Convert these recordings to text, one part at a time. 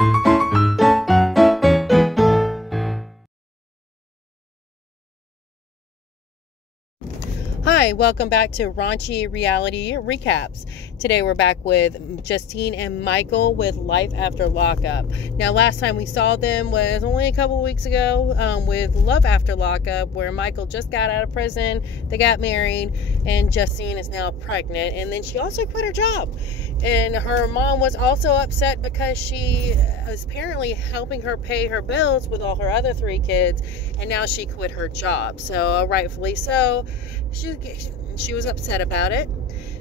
Hi, welcome back to Raunchy Reality Recaps. Today we're back with Justine and Michael with Life After Lockup. Now, last time we saw them was only a couple weeks ago with Love After Lockup, where Michael just got out of prison, they got married, and Justine is now pregnant. And then she also quit her job. And her mom was also upset because she was apparently helping her pay her bills with all her other 3 kids, and now she quit her job. So, rightfully so, she was upset about it.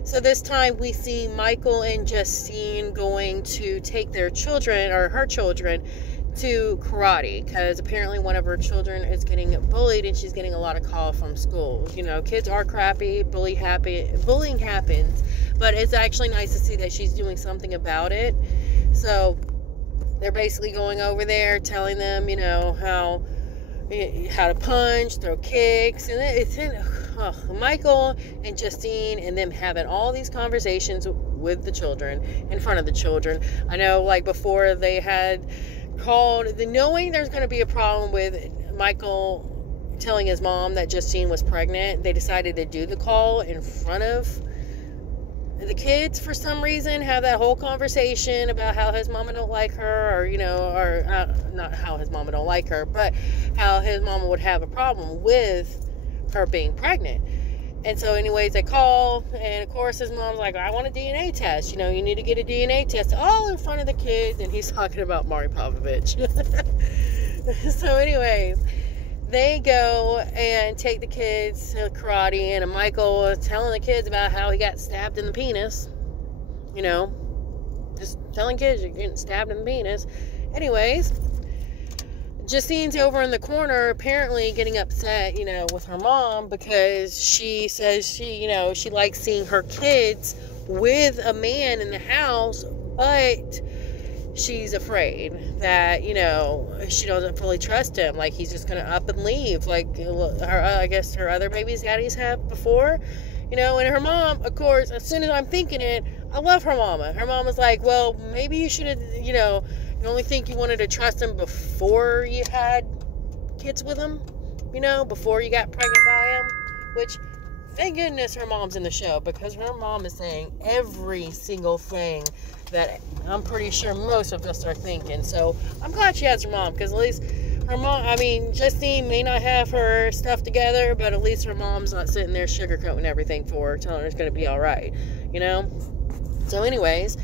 So this time we see Michael and Justine going to take their children, or her children, to karate, because apparently one of her children is getting bullied and she's getting a lot of calls from school. You know, kids are crappy, bullying happens, but it's actually nice to see that she's doing something about it. So they're basically going over there telling them, you know, how to punch, throw kicks, and it's Michael and Justine and them having all these conversations with the children, in front of the children. I know, like, before they had called, knowing there's going to be a problem with Michael telling his mom that Justine was pregnant, they decided to do the call in front of the kids for some reason, have that whole conversation about how his mama don't like her, or, you know, not how his mama don't like her, but how his mama would have a problem with her being pregnant. And so anyways, they call, and of course his mom's like, I want a DNA test, you know, you need to get a DNA test, all in front of the kids, and he's talking about Mari Povovich. So anyways, they go and take the kids to karate, and Michael is telling the kids about how he got stabbed in the penis. You know, just telling kids you're getting stabbed in the penis. Anyways, Justine's over in the corner, apparently getting upset, you know, with her mom, because she says she likes seeing her kids with a man in the house, but she's afraid that, you know, she doesn't fully trust him. Like, he's just going to up and leave, like I guess her other baby's daddies have before, you know. And her mom, of course, as soon as I'm thinking it, I love her mama. Her mama's like, well, maybe you should have, you know, you only think you wanted to trust him before you had kids with him, you know, before you got pregnant by him. Which, thank goodness her mom's in the show, because her mom is saying every single thing that I'm pretty sure most of us are thinking. So I'm glad she has her mom, because at least her mom, I mean, Justine may not have her stuff together, but at least her mom's not sitting there sugarcoating everything for her, telling her it's going to be all right, you know. So anyways,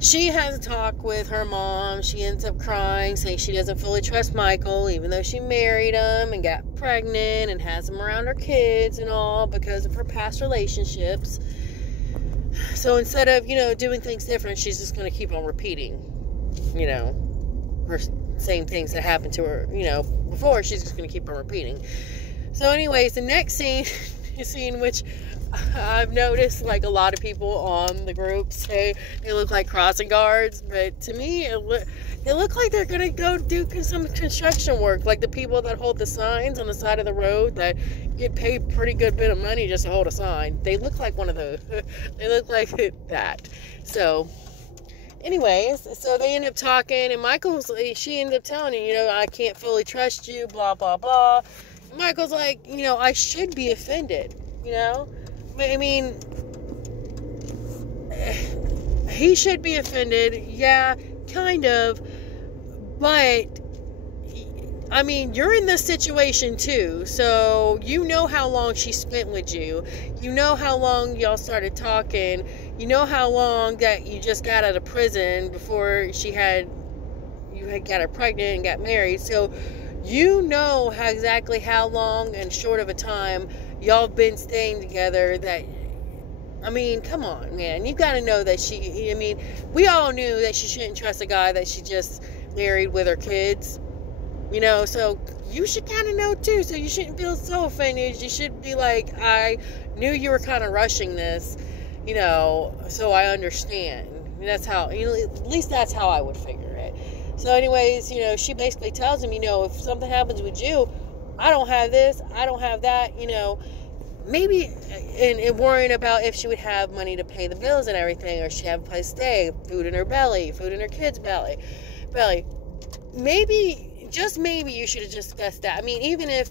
she has a talk with her mom. She ends up crying, saying she doesn't fully trust Michael, even though she married him and got pregnant and has him around her kids and all, because of her past relationships. So instead of, you know, doing things different, she's just going to keep on repeating, you know, her same things that happened to her, you know, before. She's just going to keep on repeating. So anyways, the next scene, which I've noticed, like, a lot of people on the group say they look like crossing guards, but to me, they look like they're going to go do some construction work, like the people that hold the signs on the side of the road that get paid pretty good bit of money just to hold a sign. They look like one of those. They look like that. So anyways, so they end up talking, and she ends up telling him, you know, I can't fully trust you, blah, blah, blah. And Michael's like, you know, I should be offended, you know? I mean, he should be offended, yeah, kind of, but, I mean, you're in this situation too, so you know how long she spent with you, you know how long y'all started talking, you know how long that you just got out of prison before you had got her pregnant and got married, so you know exactly how long and short of a time y'all been staying together. That, I mean, come on, man. You got to know that we all knew that she shouldn't trust a guy that she just married with her kids, you know, so you should kind of know too, so you shouldn't feel so offended. You should be like, I knew you were kind of rushing this, you know, so I understand. That's how, you know, at least that's how I would figure it. So anyways, you know, she basically tells him, you know, if something happens with you, I don't have this, I don't have that, you know, maybe, and worrying about if she would have money to pay the bills and everything, or she have a place to stay, food in her belly, food in her kid's belly. Belly, maybe, just maybe, you should have discussed that. I mean, even if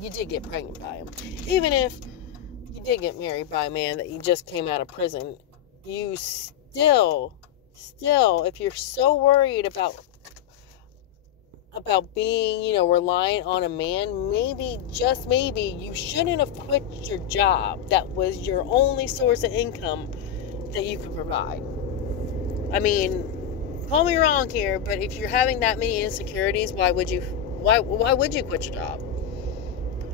you did get pregnant by him, even if you did get married by a man that you just came out of prison, you still, if you're so worried about being, reliant on a man, maybe, just maybe, you shouldn't have quit your job that was your only source of income that you could provide. I mean, call me wrong here, but if you're having that many insecurities, why would you quit your job?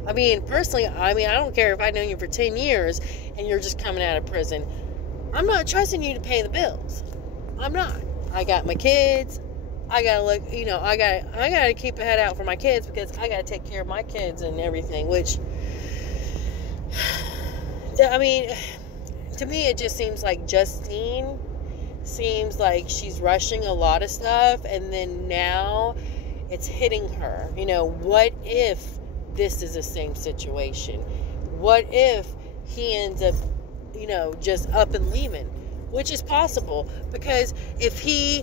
I mean, personally, I don't care if I've known you for 10 years and you're just coming out of prison. I'm not trusting you to pay the bills. I'm not. I got my kids. I gotta look, I gotta keep a head out for my kids, because I gotta take care of my kids and everything, which, I mean, to me, it just seems like Justine seems like she's rushing a lot of stuff, and then now it's hitting her. What if this is the same situation? What if he ends up, just up and leaving? Which is possible, because if he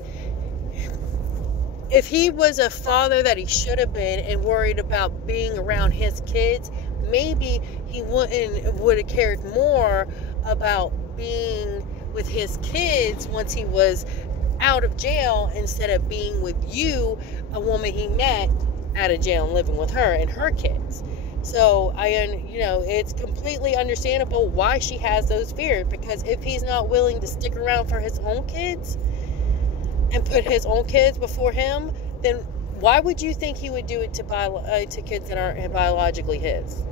was a father that he should have been and worried about being around his kids, maybe he would have cared more about being with his kids once he was out of jail, instead of being with you, a woman he met out of jail and living with her and her kids. So it's completely understandable why she has those fears, because if he's not willing to stick around for his own kids and put his own kids before him, then why would you think he would do it to kids that aren't biologically his?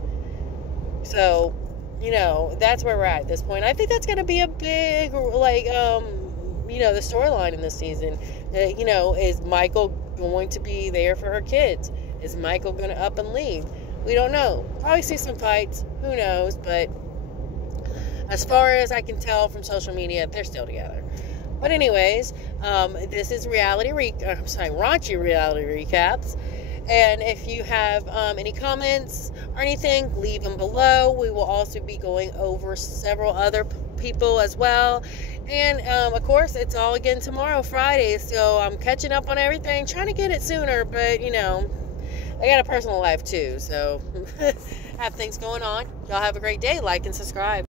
So, that's where we're at this point. I think that's going to be a big, the storyline in this season. Is Michael going to be there for her kids? Is Michael going to up and leave? We don't know. Probably see some fights. Who knows? But as far as I can tell from social media, they're still together. But anyways, this is raunchy reality recaps. And if you have any comments or anything, leave them below. We will also be going over several other people as well. And of course, it's all again tomorrow, Friday. So I'm catching up on everything, trying to get it sooner. But I got a personal life too, so have things going on. Y'all have a great day. Like and subscribe.